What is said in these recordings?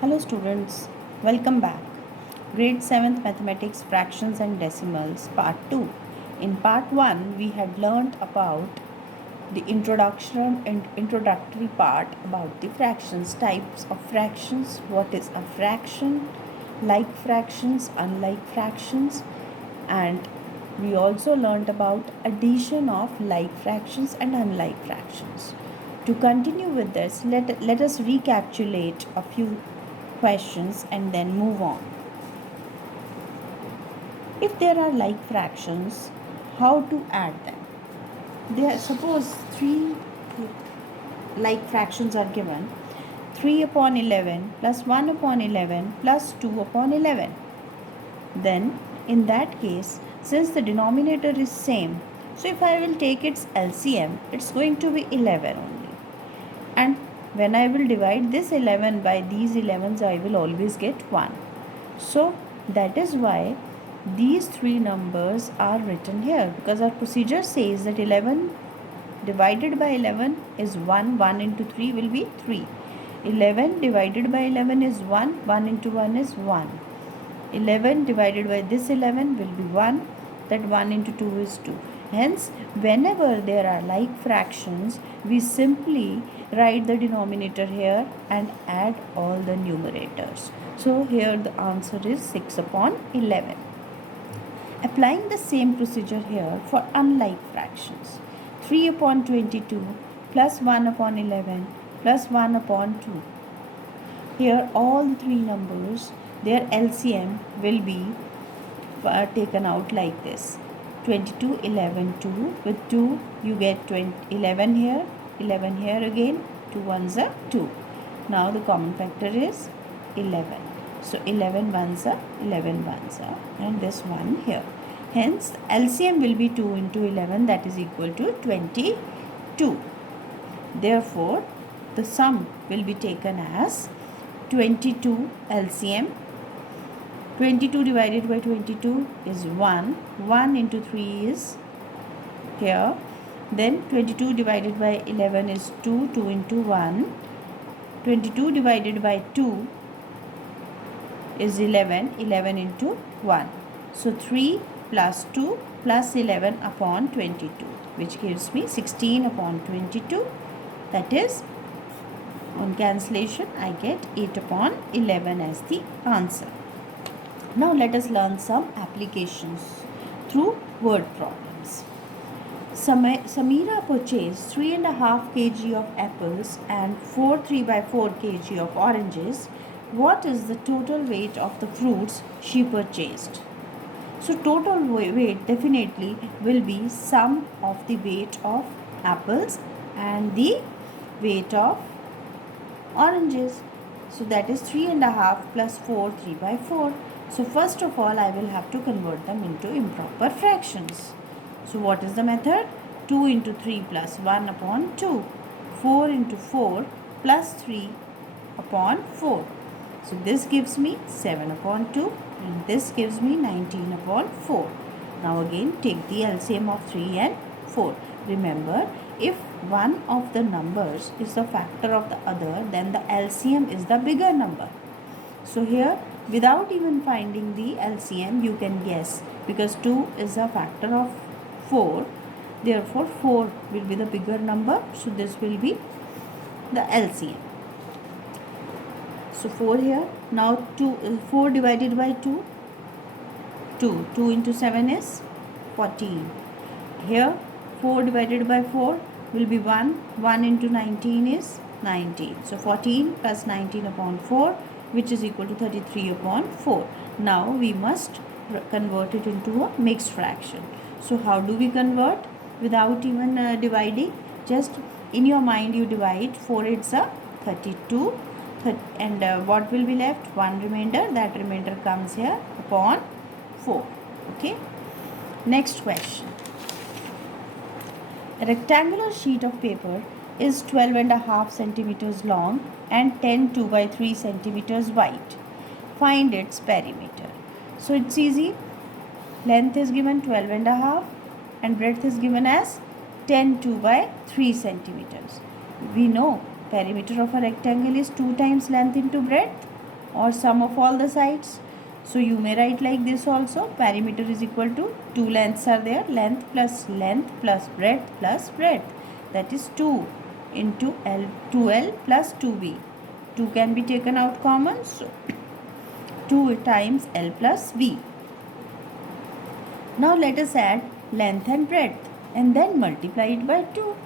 Hello students, welcome back. Grade 7th Mathematics Fractions and Decimals Part 2. In Part 1 we had learnt about the introduction and introductory part about the fractions, types of fractions, what is a fraction, like fractions, unlike fractions, and we also learnt about addition of like fractions and unlike fractions. To continue with this, let us recapitulate a few questions and then move on. If there are like fractions, how to add them? Suppose three like fractions are given: 3 upon 11 plus 1 upon 11 plus 2 upon 11. Then in that case, since the denominator is same, so if I will take its LCM, it's going to be 11 only. And when I will divide this 11 by these 11s, I will always get 1. So that is why these three numbers are written here, because our procedure says that 11 divided by 11 is 1, 1 into 3 will be 3. 11 divided by 11 is 1, 1 into 1 is 1. 11 divided by this 11 will be 1, that 1 into 2 is 2. Hence, whenever there are like fractions, we simply write the denominator here and add all the numerators. So here the answer is 6 upon 11. Applying the same procedure here for unlike fractions. 3 upon 22 plus 1 upon 11 plus 1 upon 2. Here all the three numbers, their LCM will be taken out like this: 22, 11, 2. With 2 you get 11 here, 11 here again, 2 ones are 2. Now the common factor is 11. So 11 ones are 11 ones are, and this one here. Hence LCM will be 2 into 11, that is equal to 22. Therefore the sum will be taken as 22 LCM. 22 divided by 22 is 1. 1 into 3 is here. Then 22 divided by 11 is 2. 2 into 1. 22 divided by 2 is 11. 11 into 1. So 3 plus 2 plus 11 upon 22, which gives me 16 upon 22. That is, on cancellation, I get 8 upon 11 as the answer. Now let us learn some applications through word problems. Samira purchased 3.5 kg of apples and 3 by 4 kg of oranges. What is the total weight of the fruits she purchased? So total weight definitely will be sum of the weight of apples and the weight of oranges. So that is 3.5 plus 4, 3 by 4. So first of all, I will have to convert them into improper fractions. So what is the method? 2 into 3 plus 1 upon 2. 4 into 4 plus 3 upon 4. So this gives me 7 upon 2, and this gives me 19 upon 4. Now again take the LCM of 3 and 4. Remember, if one of the numbers is the factor of the other, then the LCM is the bigger number. So here, without even finding the LCM, you can guess, because 2 is a factor of 4. Therefore, 4 will be the bigger number. So this will be the LCM. So 4 here. Now 4 divided by 2. 2. 2 into 7 is 14. Here 4 divided by 4 will be 1. 1 into 19 is 19. So 14 plus 19 upon 4, which is equal to 33 upon 4. Now we must convert it into a mixed fraction. So how do we convert? Without even dividing, just in your mind you divide. 4 it's a 32, and what will be left? 1 remainder. That remainder comes here upon 4. Okay. Next question. A rectangular sheet of paper is 12.5 centimeters long and 10 2 by 3 centimeters wide. Find its perimeter. So it's easy. Length is given 12.5 and breadth is given as 10 2 by 3 centimeters. We know perimeter of a rectangle is 2 times length into breadth. or sum of all the sides. So you may write like this also. Perimeter is equal to, two lengths are there, length plus breadth plus breadth. That is 2 into L, 2L plus 2B. 2 can be taken out common. So 2 times L plus B. Now let us add length and breadth and then multiply it by 2.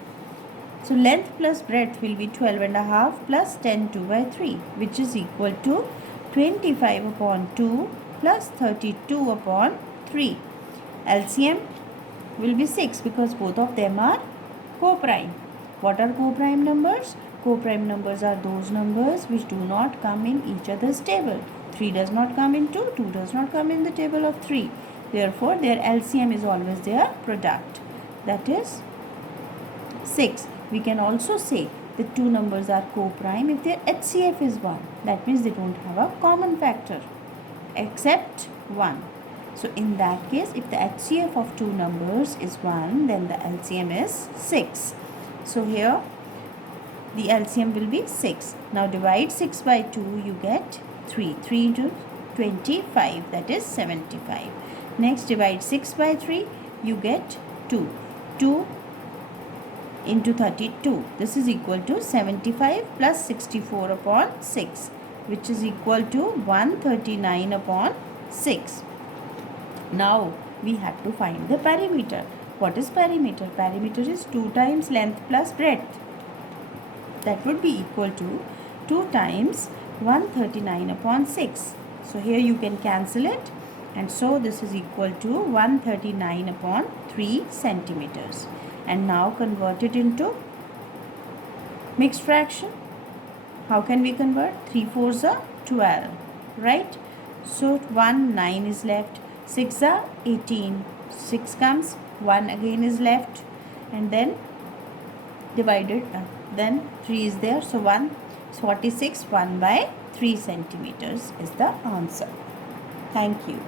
So length plus breadth will be 12 and a half plus 10 2 by 3, which is equal to 25 upon 2 plus 32 upon 3. LCM will be 6 because both of them are co-prime. What are co-prime numbers? Co-prime numbers are those numbers which do not come in each other's table. 3 does not come in 2, 2 does not come in the table of 3. Therefore, their LCM is always their product. That is 6. We can also say the two numbers are co-prime if their HCF is 1. That means they don't have a common factor except 1. So in that case, if the HCF of two numbers is 1, then the LCM is 6. So here the LCM will be 6. Now divide 6 by 2, you get 3. 3 into 25, that is 75. Next divide 6 by 3, you get 2. 2 into 32. This is equal to 75 plus 64 upon 6, which is equal to 139 upon 6. Now we have to find the perimeter. What is perimeter? Perimeter is 2 times length plus breadth. That would be equal to 2 times 139 upon 6. So here you can cancel it, and so this is equal to 139 upon 3 centimeters. And now convert it into mixed fraction. How can we convert? 3 4s are 12, right? So 1 9 is left, 6 are 18, 6 comes, 1 again is left, and then divided, then 3 is there, so 1 is 46. 1 by 3 centimeters is the answer. Thank you.